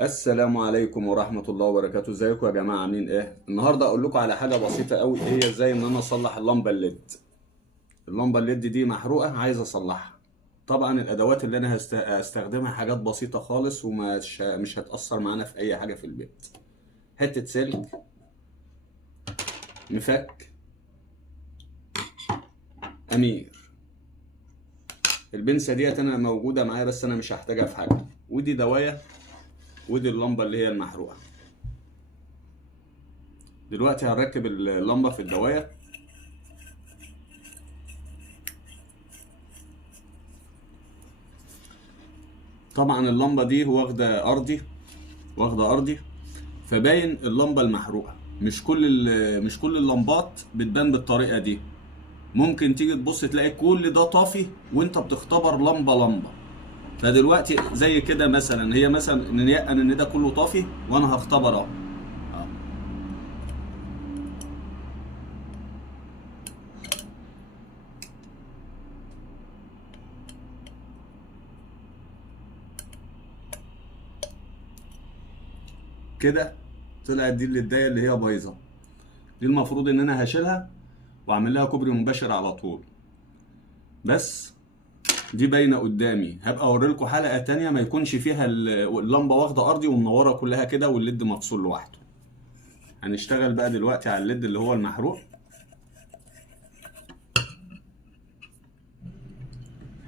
السلام عليكم ورحمة الله وبركاته. ازيكم يا جماعة؟ عاملين ايه؟ النهاردة اقول لكم على حاجة بسيطة قوي، هي ازاي ان انا اصلح اللمبة الليد. اللمبة الليد دي محروقة، عايز اصلحها. طبعا الادوات اللي انا هستخدمها حاجات بسيطة خالص، ومش مش هتأثر معانا في اي حاجة في البيت. حتة سلك، مفك، امير. البنسة ديت انا موجودة معايا بس انا مش هحتاجها في حاجة. ودي دواية، ودي اللمبة اللي هي المحروقة. دلوقتي هنركب اللمبة في الدواية. طبعا اللمبة دي واخدة ارضي، فباين اللمبه المحروقه. مش كل اللمبات بتبان بالطريقه دي. ممكن تيجي تبص تلاقي كل ده طافي وانت بتختبر لمبه لمبه. فدلوقتي زي كده مثلا، هي مثلا نيقن ان ده كله طافي وانا هختبر اهو. كده طلعت دي اللي هي بايظه. دي المفروض ان انا هشيلها واعمل لها كوبري مباشر على طول. بس دي باينه قدامي. هبقى اوري لكم حلقه تانية ما يكونش فيها اللمبه واخده ارضي ومنوره كلها كده والليد مفصول لوحده. هنشتغل بقى دلوقتي على الليد اللي هو المحروق.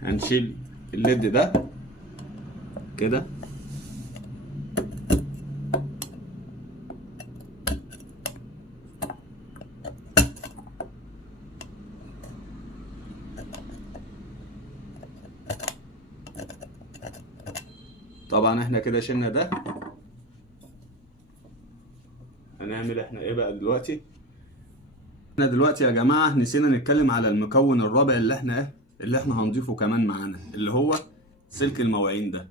هنشيل الليد ده كده. طبعا احنا كده شلنا ده. هنعمل احنا ايه بقى دلوقتي؟ احنا دلوقتي يا جماعة نسينا نتكلم على المكون الرابع اللي احنا هنضيفه كمان معانا، اللي هو سلك المواعين ده.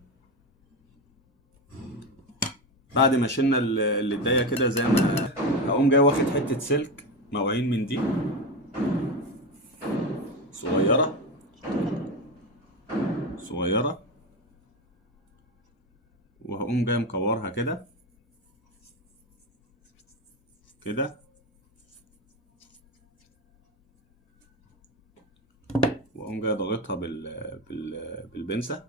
بعد ما شلنا اللي كده زي ما هقوم جاي واخد حتة سلك مواعين من دي صغيرة صغيرة، وهقوم جاي مكورها كده كده، واقوم جاي ضاغطها بالبنسة.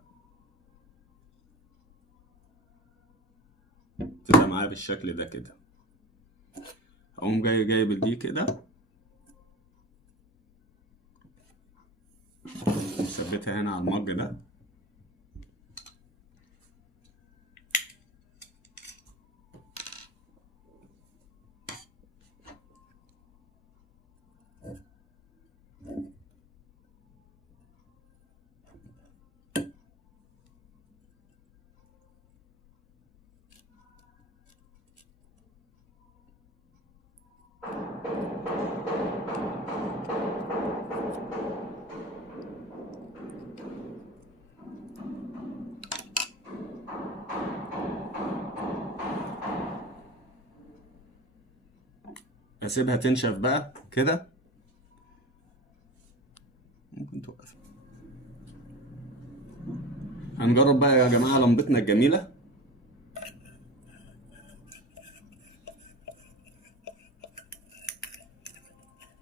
تبقى معايا بالشكل ده كده. اقوم جاي جايب دي كده ومثبتها هنا على المج ده. اسيبها تنشف بقى كده. ممكن توقف. هنجرب بقى يا جماعة لمبتنا الجميلة.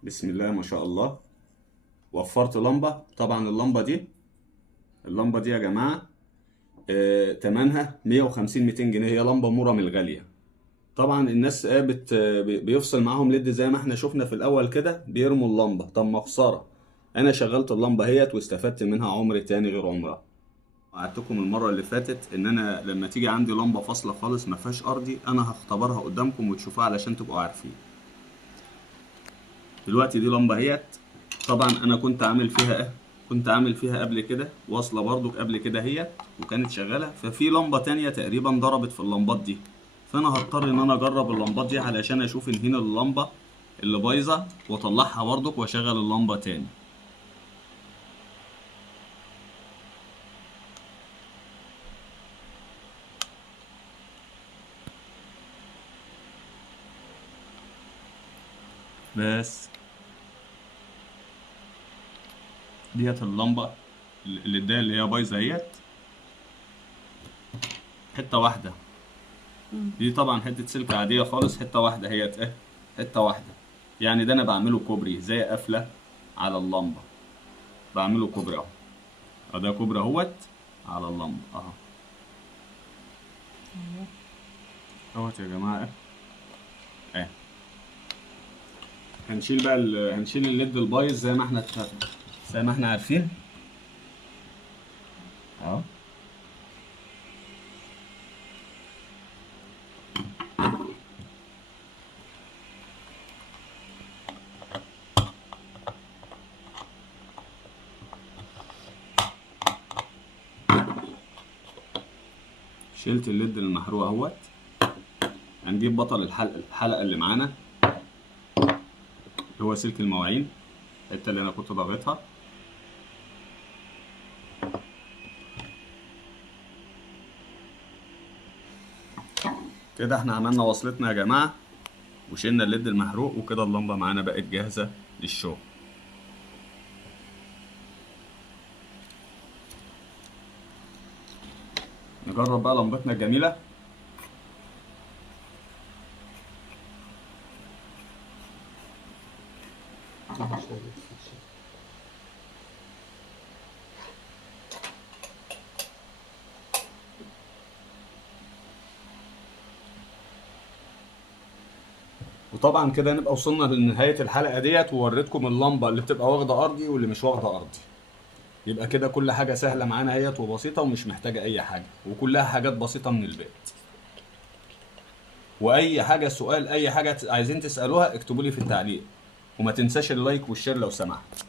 بسم الله ما شاء الله. وفرت لمبة. طبعا اللمبة دي يا جماعة تمنها 150 200 جنيه. هي لمبة مورم الغالية. طبعا الناس بيفصل معاهم ليد زي ما احنا شفنا في الاول كده، بيرموا اللمبة. طب ما خسارة، انا شغلت اللمبة هيت واستفدت منها عمر تاني غير عمرها. وعدتكم المرة اللي فاتت ان انا لما تيجي عندي لمبة فاصلة خالص ما فيهاش ارضي، انا هختبرها قدامكم وتشوفوها علشان تبقوا عارفين. دلوقتي دي لمبة اهيت. طبعا انا كنت عامل فيها قبل كده واصلة برضو قبل كده هي، وكانت شغالة. ففي لمبة تانية تقريبا ضربت في اللمبات دي، فانا هضطر ان انا اجرب اللمبات دي علشان اشوف ان هنا اللمبة اللي بايظة واطلعها برضو واشغل اللمبة تاني. بس ديت اللمبة اللي هي بايظة اهيت. حتة واحدة دي طبعا حته سلك عاديه خالص، حته واحده هي ايه، حته واحده. يعني ده انا بعمله كوبري زي قفله على اللمبه، بعمله كوبري اهو. ده كوبري اهوت على اللمبه اهو. اهوت يا جماعه ايه. هنشيل بقى هنشيل الليد البايظ زي ما احنا اتفقنا، زي ما احنا عارفين اهو. شلت الليد المحروق اهوت. هنجيب بطل الحلقه اللي معانا اللي هو سلك المواعين، الحته اللي انا كنت ضاغطها. كده احنا عملنا وصلتنا يا جماعه، وشلنا الليد المحروق، وكده اللمبه معانا بقت جاهزه للشغل. نجرب بقى لمبتنا الجميله. وطبعا كده نبقى وصلنا لنهايه الحلقه ديت، ووريتكم اللمبه اللي بتبقى واخده ارضي واللي مش واخده ارضي. يبقى كده كل حاجه سهله معانا اهيت وبسيطه ومش محتاجه اي حاجه، وكلها حاجات بسيطه من البيت. واي حاجه سؤال، اي حاجه عايزين تسالوها اكتبوا لي في التعليق، وما تنساش اللايك والشير لو سمحت.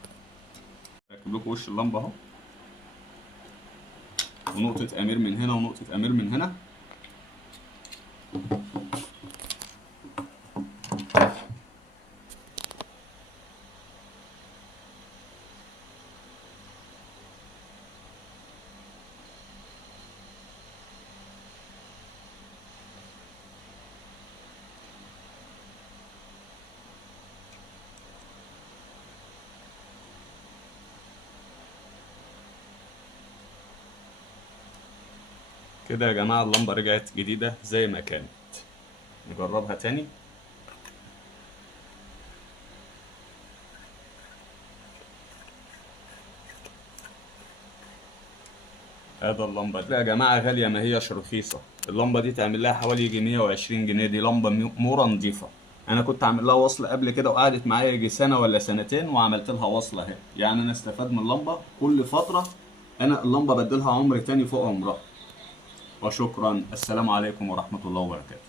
ركب لكم وش اللمبه اهو، ونقطه امير من هنا ونقطه امير من هنا. كده يا جماعه اللمبه رجعت جديده زي ما كانت. نجربها تاني. هذا اللمبه دي يا جماعه غاليه، ما هيش رخيصه. اللمبه دي تعمل لها حوالي يجي 120 جنيه. دي لمبه مورا نظيفه. انا كنت عامل لها وصل قبل كده وقعدت معايا يجي سنه ولا سنتين، وعملت لها وصله اهي. يعني انا استفاد من اللمبه كل فتره. انا اللمبه بديلها عمر تاني فوق عمرها. وشكرا. السلام عليكم ورحمه الله وبركاته.